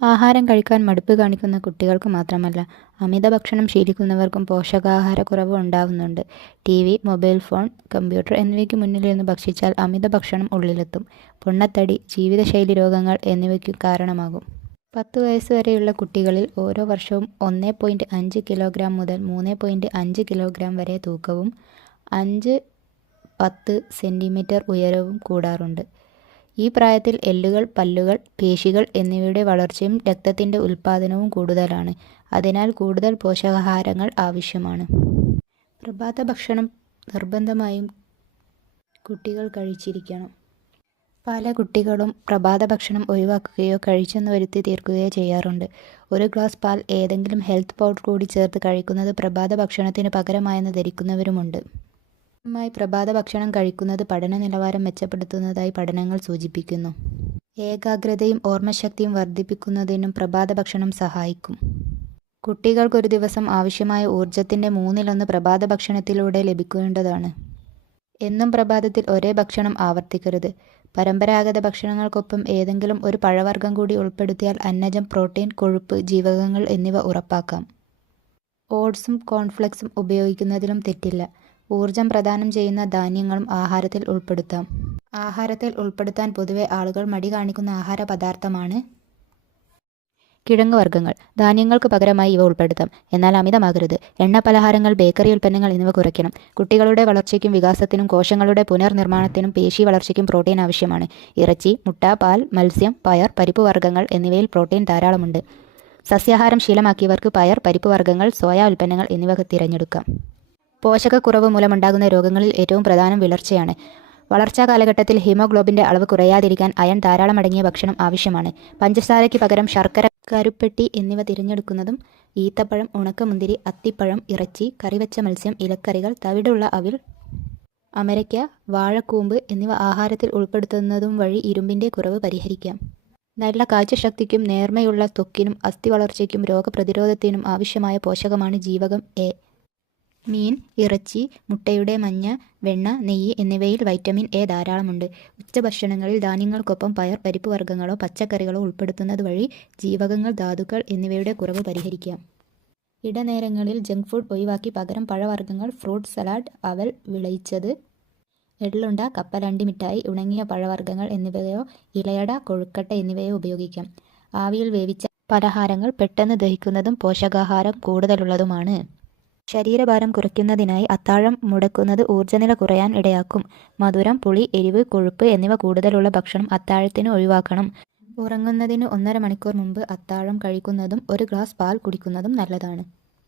ആഹാരം കഴിക്കാൻ മടുപ്പ് കാണിക്കുന്ന കുട്ടികൾക്ക് മാത്രമല്ല, അമിത ഭക്ഷണം ശീലിക്കുന്നവർക്കും പോഷകാഹാരക്കുറവ് ഉണ്ടാവുന്നുണ്ട്. ടിവി, മൊബൈൽ ഫോൺ, കമ്പ്യൂട്ടർ എന്നിവയ്ക്ക് മുന്നിലിരുന്ന് ഭക്ഷിച്ചാൽ അമിത ഭക്ഷണം ഉള്ളിലെത്തും. പൊണ്ണത്തടി, ജീവിതശൈലി രോഗങ്ങൾ എന്നിവയ്ക്കു കാരണമാകും. 10 വയസ്സുവരെയുള്ള കുട്ടികളിൽ ഓരോ വർഷവും 1.5 കിലോഗ്രാം മുതൽ 3.5 കിലോഗ്രാം വരെ തൂക്കവും 5-10 സെന്റിമീറ്റർ ഉയരവും കൂടാറുണ്ട്. ഈ പ്രായത്തിൽ എല്ലുകൾ, പല്ലുകൾ, പേശികൾ എന്നിവയുടെ വളർച്ചയും രക്തത്തിന്റെ ഉൽപ്പാദനവും കൂടുതലാണ്. അതിനാൽ കൂടുതൽ പോഷകാഹാരങ്ങൾ ആവശ്യമാണ്. പ്രഭാത ഭക്ഷണം നിർബന്ധമായും കുട്ടികൾ കഴിച്ചിരിക്കണം. പല കുട്ടികളും പ്രഭാത ഭക്ഷണം ഒഴിവാക്കുകയോ കഴിച്ചെന്ന് വരുത്തി തീർക്കുകയോ ചെയ്യാറുണ്ട്. ഒരു ഗ്ലാസ് പാൽ ഏതെങ്കിലും ഹെൽത്ത് പൗഡർ കൂടി ചേർത്ത് കഴിക്കുന്നത് പ്രഭാത ഭക്ഷണത്തിന് പകരമായെന്ന് ധരിക്കുന്നവരുമുണ്ട്. പ്രഭാത ഭക്ഷണം കഴിക്കുന്നത് പഠന നിലവാരം മെച്ചപ്പെടുത്തുന്നതായി പഠനങ്ങൾ സൂചിപ്പിക്കുന്നു. ഏകാഗ്രതയും ഓർമ്മശക്തിയും വർദ്ധിപ്പിക്കുന്നതിനും പ്രഭാത ഭക്ഷണം സഹായിക്കും. കുട്ടികൾക്കൊരു ദിവസം ആവശ്യമായ ഊർജത്തിന്റെ 1/3 പ്രഭാത ഭക്ഷണത്തിലൂടെ ലഭിക്കേണ്ടതാണ്. എന്നും പ്രഭാതത്തിൽ ഒരേ ഭക്ഷണം ആവർത്തിക്കരുത്. പരമ്പരാഗത ഭക്ഷണങ്ങൾക്കൊപ്പം ഏതെങ്കിലും ഒരു പഴവർഗ്ഗം കൂടി ഉൾപ്പെടുത്തിയാൽ അന്നജം, പ്രോട്ടീൻ, കൊഴുപ്പ്, ജീവകങ്ങൾ എന്നിവ ഉറപ്പാക്കാം. ഓട്സും കോൺഫ്ലെക്സും ഉപയോഗിക്കുന്നതിലും തെറ്റില്ല. ഊർജം പ്രദാനം ചെയ്യുന്ന ധാന്യങ്ങളും ആഹാരത്തിൽ ഉൾപ്പെടുത്താം. ആഹാരത്തിൽ ഉൾപ്പെടുത്താൻ പൊതുവെ ആളുകൾ മടി കാണിക്കുന്ന ആഹാര പദാർത്ഥമാണ് കിഴങ്ങുവർഗ്ഗങ്ങൾ. ധാന്യങ്ങൾക്ക് പകരമായി ഇവ ഉൾപ്പെടുത്താം. എന്നാൽ അമിതമാകരുത്. എണ്ണ പലഹാരങ്ങൾ, ബേക്കറി ഉൽപ്പന്നങ്ങൾ എന്നിവ കുറയ്ക്കണം. കുട്ടികളുടെ വളർച്ചയ്ക്കും വികാസത്തിനും കോശങ്ങളുടെ പുനർനിർമ്മാണത്തിനും പേശി വളർച്ചയ്ക്കും പ്രോട്ടീൻ ആവശ്യമാണ്. ഇറച്ചി, മുട്ട, പാൽ, മത്സ്യം, പയർ, പരിപ്പ് വർഗ്ഗങ്ങൾ എന്നിവയിൽ പ്രോട്ടീൻ ധാരാളമുണ്ട്. സസ്യാഹാരം ശീലമാക്കിയവർക്ക് പയർ, പരിപ്പ് വർഗ്ഗങ്ങൾ, സോയ ഉൽപ്പന്നങ്ങൾ എന്നിവ തിരഞ്ഞെടുക്കാം. പോഷകക്കുറവ് മൂലമുണ്ടാകുന്ന രോഗങ്ങളിൽ ഏറ്റവും പ്രധാനം വിളർച്ചയാണ്. വളർച്ചാ കാലഘട്ടത്തിൽ ഹീമോഗ്ലോബിന്റെ അളവ് കുറയാതിരിക്കാൻ അയൺ ധാരാളമടങ്ങിയ ഭക്ഷണം ആവശ്യമാണ്. പഞ്ചസാരയ്ക്ക് പകരം ശർക്കര, കരുപ്പെട്ടി എന്നിവ തിരഞ്ഞെടുക്കുന്നതും ഈത്തപ്പഴം, ഉണക്കമുന്തിരി, അത്തിപ്പഴം, ഇറച്ചി, കറിവെച്ച മത്സ്യം, ഇലക്കറികൾ, തവിടുള്ള അവിൽ, അമരയ്ക്ക, വാഴക്കൂമ്പ് എന്നിവ ആഹാരത്തിൽ ഉൾപ്പെടുത്തുന്നതും വഴി ഇരുമ്പിന്റെ കുറവ് പരിഹരിക്കാം. നല്ല കാഴ്ചശക്തിക്കും നേർമയുള്ള ത്വക്കിനും അസ്ഥി വളർച്ചയ്ക്കും രോഗപ്രതിരോധത്തിനും ആവശ്യമായ പോഷകമാണ് ജീവകം എ. മീൻ, ഇറച്ചി, മുട്ടയുടെ മഞ്ഞ, വെണ്ണ, നെയ്യ് എന്നിവയിൽ വൈറ്റമിൻ എ ധാരാളമുണ്ട്. ഉച്ചഭക്ഷണങ്ങളിൽ ധാന്യങ്ങൾക്കൊപ്പം പയർ, പരിപ്പ് വർഗ്ഗങ്ങളോ പച്ചക്കറികളോ ഉൾപ്പെടുത്തുന്നത് വഴി ജീവകങ്ങൾ, ധാതുക്കൾ എന്നിവയുടെ കുറവ് പരിഹരിക്കാം. ഇടനേരങ്ങളിൽ ജങ്ക് ഫുഡ് ഒഴിവാക്കി പകരം പഴവർഗ്ഗങ്ങൾ, ഫ്രൂട്ട് സലാഡ്, അവൽ വിളയിച്ചത്, എള്ളുണ്ട, കപ്പലണ്ടി മിഠായി, ഉണങ്ങിയ പഴവർഗ്ഗങ്ങൾ എന്നിവയോ ഇലയട, കൊഴുക്കട്ട എന്നിവയോ ഉപയോഗിക്കാം. ആവിയിൽ വേവിച്ച പലഹാരങ്ങൾ പെട്ടെന്ന് ദഹിക്കുന്നതും പോഷകാഹാരം കൂടുതലുള്ളതുമാണ്. ശരീരഭാരം കുറയ്ക്കുന്നതിനായി അത്താഴം മുടക്കുന്നത് ഊർജ്ജനില കുറയാൻ ഇടയാക്കും. മധുരം, പുളി, എരിവ്, കൊഴുപ്പ് എന്നിവ കൂടുതലുള്ള ഭക്ഷണം അത്താഴത്തിന് ഒഴിവാക്കണം. ഉറങ്ങുന്നതിന് 1.5 മണിക്കൂർ മുമ്പ് അത്താഴം കഴിക്കുന്നതും 1 ഗ്ലാസ് പാൽ കുടിക്കുന്നതും നല്ലതാണ്.